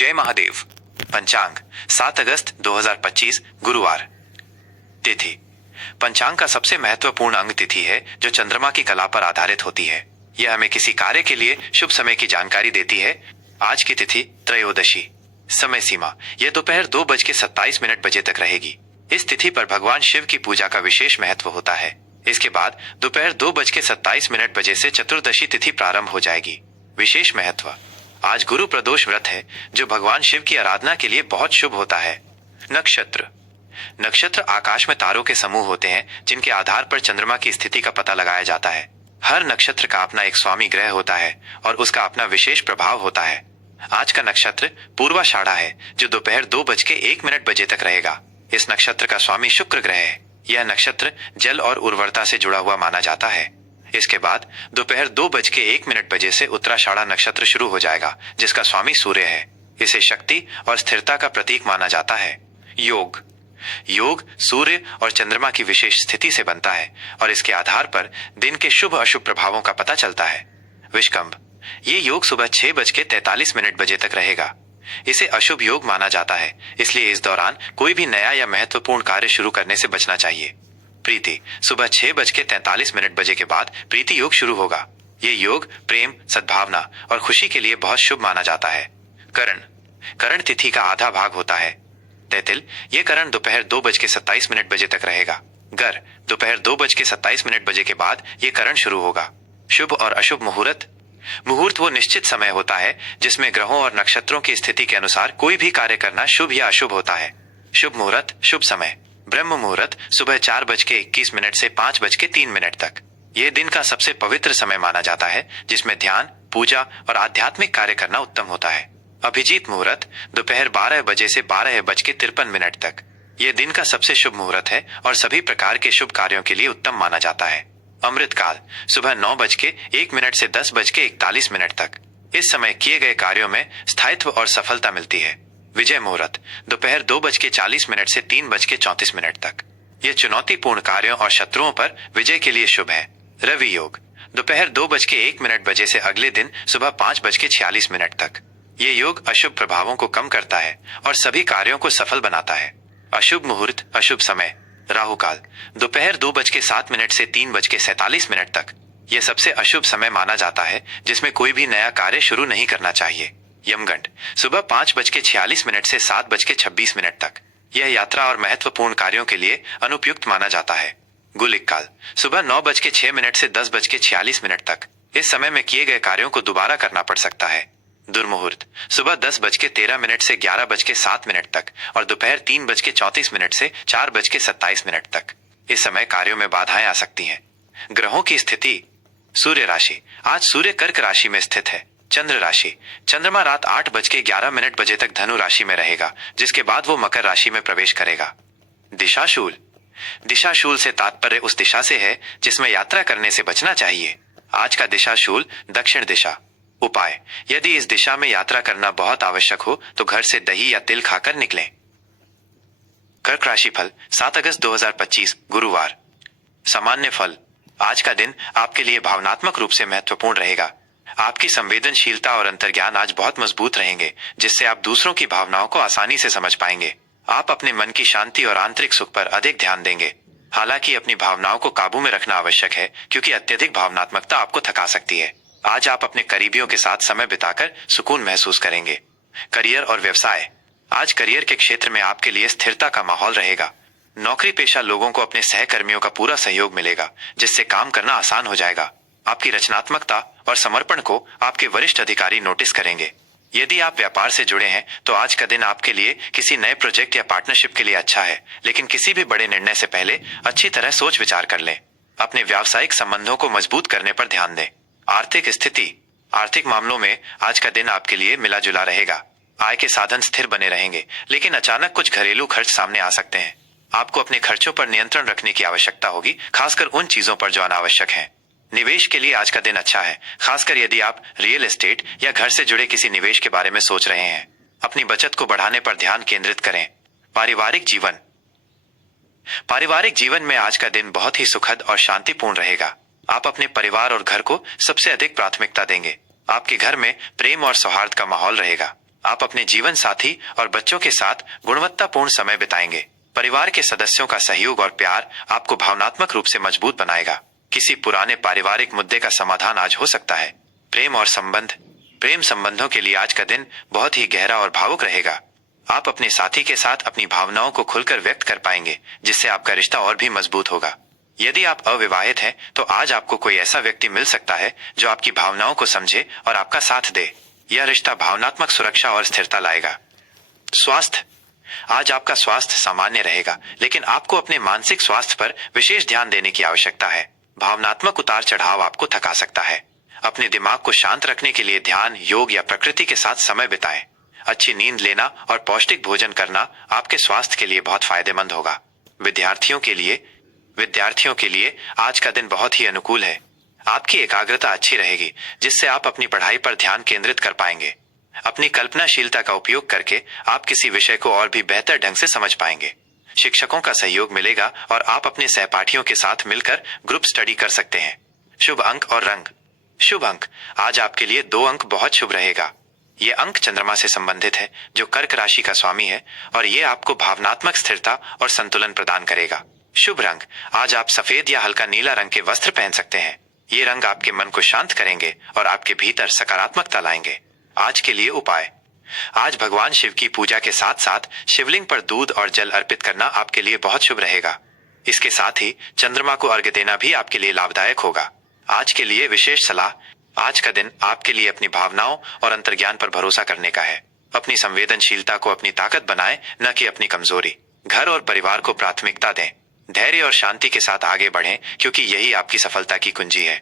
जय महादेव। पंचांग 7 अगस्त 2025 गुरुवार। तिथि पंचांग का सबसे महत्वपूर्ण अंग तिथि है जो चंद्रमा की कला पर आधारित होती है। यह हमें किसी कार्य के लिए शुभ समय की जानकारी देती है। आज की तिथि त्रयोदशी। समय सीमा यह दोपहर 2:27 तक रहेगी। इस तिथि पर भगवान शिव की पूजा का विशेष महत्व होता है। इसके बाद दोपहर 2:27 से चतुर्दशी तिथि प्रारंभ हो जाएगी। विशेष महत्व, आज गुरु प्रदोष व्रत है जो भगवान शिव की आराधना के लिए बहुत शुभ होता है। नक्षत्र नक्षत्र आकाश में तारों के समूह होते हैं जिनके आधार पर चंद्रमा की स्थिति का पता लगाया जाता है। हर नक्षत्र का अपना एक स्वामी ग्रह होता है और उसका अपना विशेष प्रभाव होता है। आज का नक्षत्र पूर्वाषाढ़ा है जो दोपहर 2:01 तक रहेगा। इस नक्षत्र का स्वामी शुक्र ग्रह है। यह नक्षत्र जल और उर्वरता से जुड़ा हुआ माना जाता है। इसके बाद दोपहर 2:01 से उत्तराषाढ़ा नक्षत्र शुरू हो जाएगा जिसका स्वामी सूर्य है। इसे शक्ति और स्थिरता का प्रतीक माना जाता है। योग सूर्य और चंद्रमा की विशेष स्थिति से बनता है और इसके आधार पर दिन के शुभ अशुभ प्रभावों का पता चलता है। विषकंभ ये योग सुबह 6:43 तक रहेगा। इसे अशुभ योग माना जाता है, इसलिए इस दौरान कोई भी नया या महत्वपूर्ण कार्य शुरू करने से बचना चाहिए। प्रीति सुबह 6:43 के बाद प्रीति योग शुरू होगा। ये योग प्रेम, सद्भावना और खुशी के लिए बहुत शुभ माना जाता है। करण तिथि का आधा भाग होता है। तैतिल ये करण दोपहर 2:27 तक रहेगा। गर दोपहर 2:27 के बाद ये करण शुरू होगा। शुभ और अशुभ मुहूर्त वो निश्चित समय होता है जिसमें ग्रहों और नक्षत्रों की स्थिति के अनुसार कोई भी कार्य करना शुभ या अशुभ होता है। शुभ मुहूर्त शुभ समय ब्रह्म मुहूर्त सुबह 4:21 से 5:03 तक। यह दिन का सबसे पवित्र समय माना जाता है जिसमें ध्यान, पूजा और आध्यात्मिक कार्य करना उत्तम होता है। अभिजीत मुहूर्त दोपहर 12 से 12:53 तक। यह दिन का सबसे शुभ मुहूर्त है और सभी प्रकार के शुभ कार्यों के लिए उत्तम माना जाता है। अमृत काल सुबह 9:01 से 10:41 तक। इस समय किए गए कार्यों में स्थायित्व और सफलता मिलती है। विजय मुहूर्त दोपहर 2:40 से 3:34 तक। यह चुनौतीपूर्ण कार्यों और शत्रुओं पर विजय के लिए शुभ है। रवि योग दोपहर 2:01 से अगले दिन सुबह 5:46 तक। ये योग अशुभ प्रभावों को कम करता है और सभी कार्यों को सफल बनाता है। अशुभ मुहूर्त अशुभ समय राहु काल दोपहर 2:07 से 3:47 तक। यह सबसे अशुभ समय माना जाता है जिसमें कोई भी नया कार्य शुरू नहीं करना चाहिए। यमगंड सुबह 5:46 से 7:26 तक। यह यात्रा और महत्वपूर्ण कार्यों के लिए अनुपयुक्त माना जाता है। गुलिक काल सुबह 9:06 से 10:46 तक। इस समय में किए गए कार्यों को दोबारा करना पड़ सकता है। दुर्मुहूर्त सुबह 10:13 से 11:07 तक और दोपहर 3:34 से 4:27 तक। इस समय कार्यों में बाधाएं आ सकती हैं। ग्रहों की स्थिति सूर्य राशि आज सूर्य कर्क राशि में स्थित है। चंद्र राशि चंद्रमा रात 8:11 तक धनु राशि में रहेगा जिसके बाद वो मकर राशि में प्रवेश करेगा। दिशाशूल से तात्पर्य उस दिशा से है जिसमें यात्रा करने से बचना चाहिए। आज का दिशाशूल दक्षिण दिशा। उपाय यदि इस दिशा में यात्रा करना बहुत आवश्यक हो तो घर से दही या तिल खाकर निकलें। कर्क राशि फल 7 अगस्त 2025 गुरुवार। सामान्य फल आज का दिन आपके लिए भावनात्मक रूप से महत्वपूर्ण रहेगा। आपकी संवेदनशीलता और अंतर्ज्ञान आज बहुत मजबूत रहेंगे जिससे आप दूसरों की भावनाओं को आसानी से समझ पाएंगे। आप अपने मन की शांति और आंतरिक सुख पर अधिक ध्यान देंगे। हालांकि अपनी भावनाओं को काबू में रखना आवश्यक है क्योंकि अत्यधिक भावनात्मकता आपको थका सकती है। आज आप अपने करीबियों के साथ समय बिताकर सुकून महसूस करेंगे। करियर और व्यवसाय आज करियर के क्षेत्र में आपके लिए स्थिरता का माहौल रहेगा। नौकरी पेशा लोगों को अपने सहकर्मियों का पूरा सहयोग मिलेगा जिससे काम करना आसान हो जाएगा। आपकी रचनात्मकता और समर्पण को आपके वरिष्ठ अधिकारी नोटिस करेंगे। यदि आप व्यापार से जुड़े हैं तो आज का दिन आपके लिए किसी नए प्रोजेक्ट या पार्टनरशिप के लिए अच्छा है, लेकिन किसी भी बड़े निर्णय से पहले अच्छी तरह सोच विचार कर लें। अपने व्यावसायिक संबंधों को मजबूत करने पर ध्यान दें। आर्थिक स्थिति आर्थिक मामलों में आज का दिन आपके लिए मिला जुला रहेगा। आय के साधन स्थिर बने रहेंगे, लेकिन अचानक कुछ घरेलू खर्च सामने आ सकते हैं। आपको अपने खर्चों पर नियंत्रण रखने की आवश्यकता होगी, खासकर उन चीजों पर जो अनावश्यक हैं। निवेश के लिए आज का दिन अच्छा है, खासकर यदि आप रियल एस्टेट या घर से जुड़े किसी निवेश के बारे में सोच रहे हैं। अपनी बचत को बढ़ाने पर ध्यान केंद्रित करें। पारिवारिक जीवन में आज का दिन बहुत ही सुखद और शांतिपूर्ण रहेगा। आप अपने परिवार और घर को सबसे अधिक प्राथमिकता देंगे। आपके घर में प्रेम और सौहार्द का माहौल रहेगा। आप अपने जीवन साथी और बच्चों के साथ गुणवत्तापूर्ण समय बिताएंगे। परिवार के सदस्यों का सहयोग और प्यार आपको भावनात्मक रूप से मजबूत बनाएगा। किसी पुराने पारिवारिक मुद्दे का समाधान आज हो सकता है। प्रेम संबंधों के लिए आज का दिन बहुत ही गहरा और भावुक रहेगा। आप अपने साथी के साथ अपनी भावनाओं को खुलकर व्यक्त कर पाएंगे, जिससे आपका रिश्ता और भी मजबूत होगा। यदि आप अविवाहित हैं, तो आज आपको कोई ऐसा व्यक्ति मिल सकता है जो आपकी भावनाओं को समझे और आपका साथ दे। यह रिश्ता भावनात्मक सुरक्षा और स्थिरता लाएगा। स्वास्थ्य। आज आपका स्वास्थ्य सामान्य रहेगा, लेकिन आपको अपने मानसिक स्वास्थ्य पर विशेष ध्यान देने की आवश्यकता है। भावनात्मक उतार चढ़ाव आपको थका सकता है। अपने दिमाग को शांत रखने के लिए ध्यान, योग या प्रकृति के साथ समय बिताएं। अच्छी नींद लेना और पौष्टिक भोजन करना आपके स्वास्थ्य के लिए बहुत फायदेमंद होगा। विद्यार्थियों के लिए आज का दिन बहुत ही अनुकूल है। आपकी एकाग्रता अच्छी रहेगी, जिससे आप अपनी पढ़ाई पर ध्यान केंद्रित कर पाएंगे। अपनी कल्पनाशीलता का उपयोग करके आप किसी विषय को और भी बेहतर ढंग से समझ पाएंगे। शिक्षकों का सहयोग मिलेगा और आप अपने सहपाठियों के साथ मिलकर ग्रुप स्टडी कर सकते हैं। शुभ अंक और रंग। शुभ अंक। आज आपके लिए 2 अंक बहुत शुभ रहेगा। ये अंक चंद्रमा से संबंधित है, जो कर्क राशि का स्वामी है, और ये आपको भावनात्मक स्थिरता और संतुलन प्रदान करेगा। शुभ रंग। आज आप सफेद या हल्का नीला रंग के वस्त्र पहन सकते हैं। ये रंग आपके मन को शांत करेंगे और आपके भीतर सकारात्मकता लाएंगे। आज के लिए उपाय। आज भगवान शिव की पूजा के साथ साथ शिवलिंग पर दूध और जल अर्पित करना आपके लिए बहुत शुभ रहेगा। इसके साथ ही चंद्रमा को अर्घ्य देना भी आपके लिए लाभदायक होगा। आज के लिए विशेष सलाह। आज का दिन आपके लिए अपनी भावनाओं और अंतर्ज्ञान पर भरोसा करने का है। अपनी संवेदनशीलता को अपनी ताकत बनाएं, न कि अपनी कमजोरी। घर और परिवार को प्राथमिकता दें। धैर्य और शांति के साथ आगे बढ़ें, क्योंकि यही आपकी सफलता की कुंजी है।